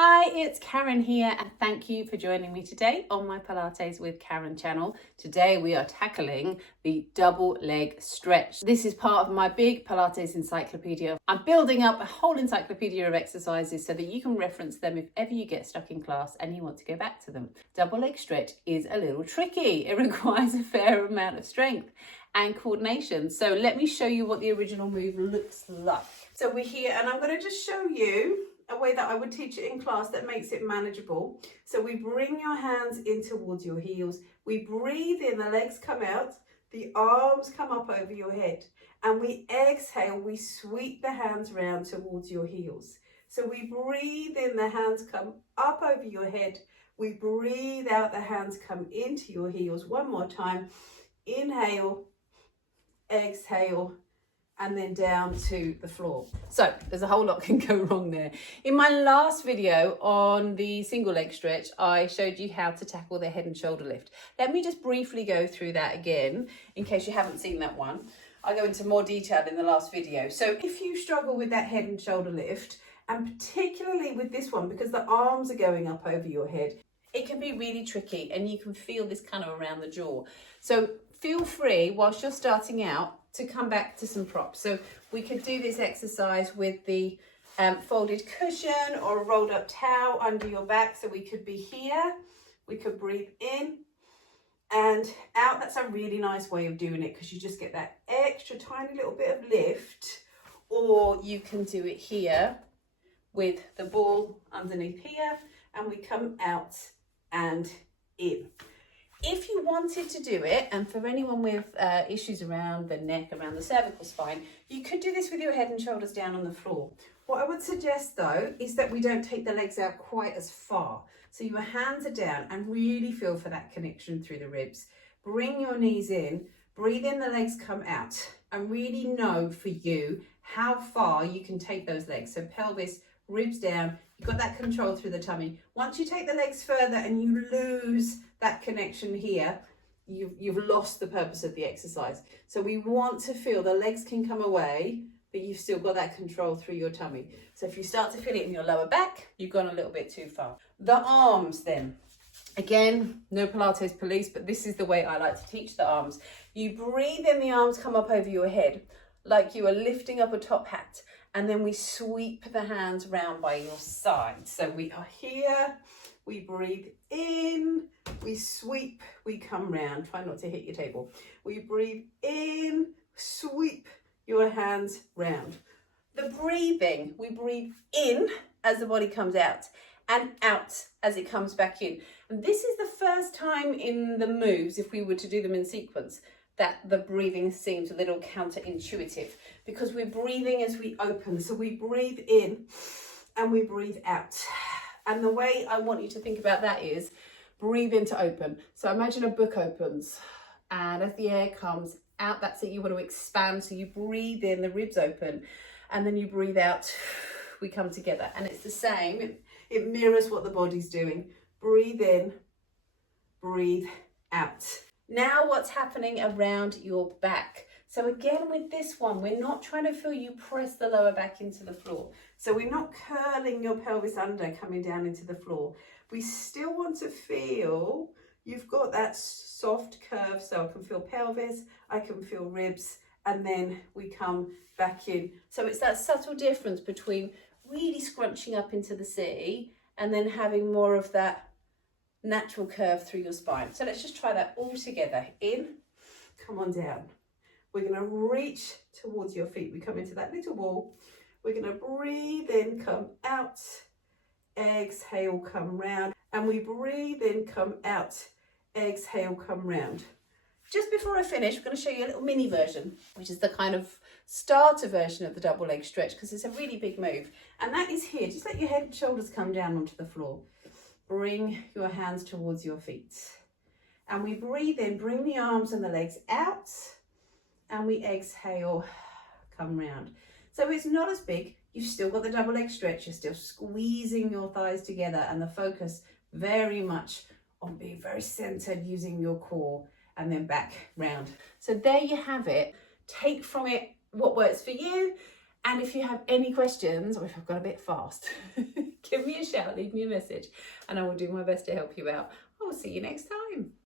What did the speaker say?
Hi, it's Karen here and thank you for joining me today on my Pilates with Karen channel. Today we are tackling the double leg stretch. This is part of my big Pilates encyclopedia. I'm building up a whole encyclopedia of exercises so that you can reference them if ever you get stuck in class and you want to go back to them. Double leg stretch is a little tricky. It requires a fair amount of strength and coordination. So let me show you what the original move looks like. So we're here and I'm going to just show you a way that I would teach it in class that makes it manageable. So we bring your hands in towards your heels. We breathe in, the legs come out, the arms come up over your head. And we exhale, we sweep the hands round towards your heels. So we breathe in, the hands come up over your head. We breathe out, the hands come into your heels. One more time. Inhale, exhale, and then down to the floor. So there's a whole lot can go wrong there. In my last video on the single leg stretch, I showed you how to tackle the head and shoulder lift. Let me just briefly go through that again, in case you haven't seen that one. I go into more detail in the last video. So if you struggle with that head and shoulder lift, and particularly with this one, because the arms are going up over your head, it can be really tricky and you can feel this kind of around the jaw. So feel free, whilst you're starting out, to come back to some props. So we could do this exercise with the folded cushion or a rolled up towel under your back. So we could be here, we could breathe in and out. That's a really nice way of doing it because you just get that extra tiny little bit of lift. Or you can do it here with the ball underneath here and we come out and in. If you wanted to do it, and for anyone with issues around the neck, around the cervical spine, you could do this with your head and shoulders down on the floor. What I would suggest though, is that we don't take the legs out quite as far. So your hands are down and really feel for that connection through the ribs. Bring your knees in, breathe in, the legs come out, and really know for you how far you can take those legs. So pelvis, ribs down, you've got that control through the tummy. Once you take the legs further and you lose that connection here, you've lost the purpose of the exercise. So we want to feel the legs can come away, but you've still got that control through your tummy. So if you start to feel it in your lower back, you've gone a little bit too far. The arms then. Again, no Pilates police, but this is the way I like to teach the arms. You breathe in, the arms come up over your head, like you are lifting up a top hat. And then we sweep the hands round by your side. So we are here, we breathe in, we sweep, we come round. Try not to hit your table. We breathe in, sweep your hands round. The breathing, we breathe in as the body comes out and out as it comes back in. And this is the first time in the moves, if we were to do them in sequence, that the breathing seems a little counterintuitive because we're breathing as we open. So we breathe in and we breathe out. And the way I want you to think about that is breathe in to open. So imagine a book opens and as the air comes out, that's it, you want to expand. So you breathe in, the ribs open, and then you breathe out, we come together. And it's the same, it mirrors what the body's doing. Breathe in, breathe out. Now what's happening around your back? So again with this one, we're not trying to feel you press the lower back into the floor. So we're not curling your pelvis under, coming down into the floor. We still want to feel you've got that soft curve. So I can feel pelvis, I can feel ribs, and then we come back in. So it's that subtle difference between really scrunching up into the C and then having more of that natural curve through your spine. So let's just try that all together. In, come on down. We're going to reach towards your feet. We come into that little ball. We're going to breathe in, come out, exhale, come round. And we breathe in, come out, exhale, come round. Just before I finish, we're going to show you a little mini version, which is the kind of starter version of the double leg stretch because it's a really big move. And that is here. Just let your head and shoulders come down onto the floor. Bring your hands towards your feet. And we breathe in, bring the arms and the legs out. And we exhale, come round. So it's not as big. You've still got the double leg stretch. You're still squeezing your thighs together and the focus very much on being very centered, using your core and then back round. So there you have it. Take from it what works for you And if you have any questions, or if I've gone a bit fast, give me a shout, leave me a message, and I will do my best to help you out. I will see you next time.